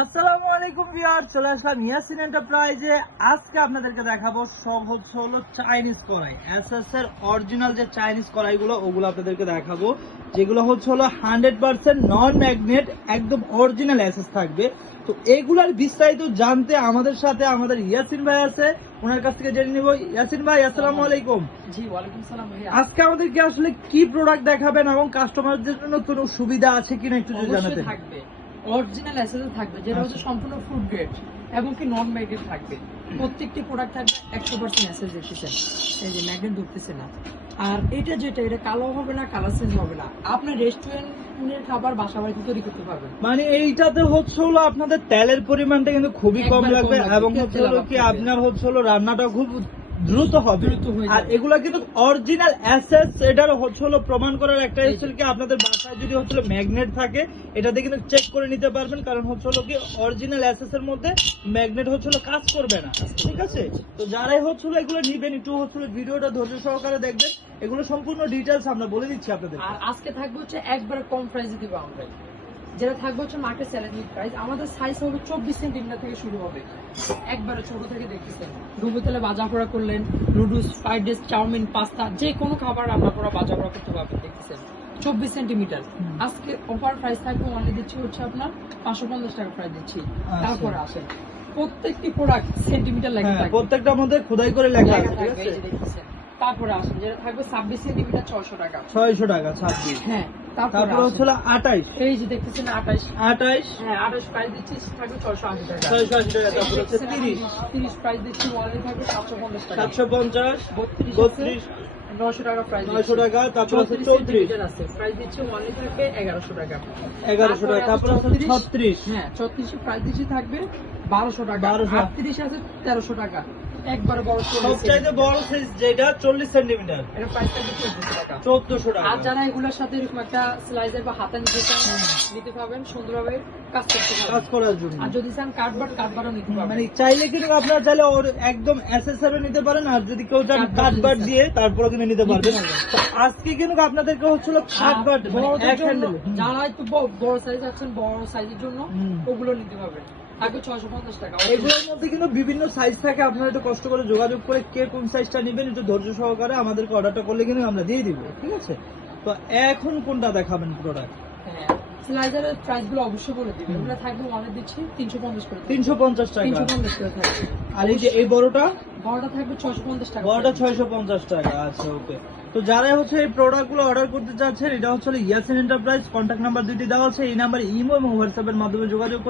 আসসালামু আলাইকুম ভিউয়ার, চলে আসলাম ইয়াসিন এন্টারপ্রাইজে। আজকে আপনাদেরকে দেখাবো সব হলো চাইনিজ কড়াই। এসএস এর অরিজিনাল যে চাইনিজ কড়াইগুলো ওগুলো আপনাদেরকে দেখাবো, যেগুলো হলো 100% নন ম্যাগনেট, একদম অরিজিনাল এসএস থাকবে। তো এগুলার বিস্তারিত জানতে আমাদের সাথে আমাদের ইয়াসিন ভাই আছে, ওনার কাছ থেকে জেনে নিব। ইয়াসিন ভাই, আসসালামু আলাইকুম। জি, ওয়ালাইকুম সালাম ভাইয়া। আজকে আমাদেরকে আসলে কি প্রোডাক্ট দেখাবেন এবং কাস্টমারদের জন্য কোনো সুবিধা আছে কিনা একটু যদি জানাতেন। অবশ্যই থাকবে, অরিজিনাল এসএস থাকবে, যেটা হচ্ছে সম্পূর্ণ ফুড গ্রেড এবং কি নন ম্যাগনেট থাকবে। প্রত্যেকটি প্রোডাক্ট থাকবে 100% এসএস দেখতেছেন, এই যে ম্যাগনেট ঢুকতেছে না। আর এটা এটা কালো হবে না, কালার চেঞ্জ হবে না। আপনার রেস্টুরেন্টের খাবার বাসা বাড়িতে তৈরি করতে পারবেন। মানে এইটাতে হলো আপনাদের তেলের পরিমাণটা কিন্তু খুবই কম একবারে লাগবে কম লাগবে, এবং তেল হলো লাভ কি থাকবে। আপনার হলো রান্নাটা খুব দ্রুত হবে। দ্রুত হয়ে আর যাবে। এগুলা কিন্তু অরিজিনাল অ্যাসেস, এটার হলো প্রমাণ করার একটা এই যে। হচ্ছে কি আপনাদের বাসায় যদি ম্যাগনেট থাকে এটাতে কিন্তু চেক করে নিতে পারবেন, কারণ হলো কি অরিজিনাল অ্যাসেস এর মধ্যে ম্যাগনেট কাজ করবে না। ঠিক আছে, তো যারাই এগুলো নিবেন একটু ভিডিওটা ধৈর্য সহকারে দেখবেন, এগুলো সম্পূর্ণ ডিটেইলস আমরা বলে দিচ্ছি আপনাদের। আর আজকে থাকবে হচ্ছে একবারে কম প্রাইসে দিব আমরা, যেটা থাকবে হচ্ছে মার্কেট চ্যালেঞ্জিং প্রাইস। আমাদের সাইজ হবে 24 সেন্টিমিটার থেকে শুরু হবে, একবারে ছোট থেকে দেখতেছেন। ডুবো তেলে ভাজা পোড়া করলেন, noodles, fried rice, chow mein, pasta, যে কোনো খাবার রান্না করা ভাজা পোড়া করতে পারবেন। দেখতেছেন 24 সেন্টিমিটার। আজকে অফার প্রাইস থাকবে অনলি দিচ্ছি হচ্ছে আপনার 550 টাকা প্রাইস দিচ্ছি। তারপরে আসেন প্রত্যেকটি প্রোডাক্ট সেন্টিমিটার লেখা থাকবে, প্রত্যেকটার মধ্যে খোদাই করে লেখা আছে। ঠিক থাকবে, আছে, এই যে দেখতেছেন। তারপরে আসেন যেটা থাকবে 26 সেন্টিমিটার 600 টাকা। 600 টাকা 26। হ্যাঁ, তারপরে তারপরে হলো 28। এই যে দেখতেছেন 28। 28 হ্যাঁ, 28 প্রাইস দিচ্ছি থাকবে 680 টাকা। 680 টাকা। তারপরে হচ্ছে 30 30 প্রাইস দিচ্ছি ওয়ালে থাকবে 750 টাকা। 750 32 32 900 টাকা প্রাইস 900 টাকা। তারপরে হচ্ছে 34 আছে প্রাইস দিচ্ছি ওয়ালে থাকবে 1100 টাকা। 1100 টাকা। তারপরে হচ্ছে 36। হ্যাঁ, 36 প্রাইস দিচ্ছি থাকবে 1200 টাকা। 1200 38 আছে 1300 টাকা। একবারে বড় সবচাইতে বড় সাইজ যেটা 40 সেন্টিমিটার, এটা প্রাইস থাকবে 1400 টাকা। 1400 টাকা। আর যারা এগুলোর সাথে এরকম একটা স্লাইজার বা হাতা নিতে চান নিতে পারবেন, সুন্দরভাবে কাজ করতে পারবেন। কাজ করার জন্য। আর যদি চান কার্ডবারও নিতে পারবেন। মানে চাইলে কিন্তু আপনারা চাইলে ওর একদম এসএসআর নিতে পারেন, আর যদি কেউ চান কাটবার দিয়ে তারপরে কিন্তু নিতে পারবেন। তো আজকে কিন্তু আপনাদেরকে কাটবার এক হ্যান্ডেল, যারা একটু বড় সাইজ আছেন, বড় সাইজের জন্য ওগুলো নিতে পারবেন। থাকবে 650 টাকা। এগুলোর মধ্যে কিন্তু বিভিন্ন সাইজ থাকে, আপনারা একটু কষ্ট করে যোগাযোগ করে কে কোন সাইজটা নেবেন একটু ধৈর্য সহকারে আমাদেরকে অর্ডারটা করলে কিন্তু আমরা দিয়ে দিব। ঠিক আছে, তো এখন কোনটা দেখাবেন প্রোডাক্ট? হ্যাঁ, স্লাইজারের প্রাইস গুলো অবশ্যই বলে দিবেন। আমরা থাকবে অনেক দিচ্ছি 350 করে। 350 টাকা। 350 করে থাকবে। আর এই যে এই বড়টা, বড়টা থাকবে 650 টাকা। বড়টা 650 টাকা। আচ্ছা, ওকে। তো যারা এই প্রোডাক্ট গুলো অর্ডার করতে চাচ্ছেন, এটা ইয়াসিন এন্টারপ্রাইজ, কন্ট্যাক্ট নাম্বার দুইটি দেওয়া আছে, এই নাম্বার ইমো এবং হোয়াটসঅ্যাপ এর মাধ্যমে যোগাযোগ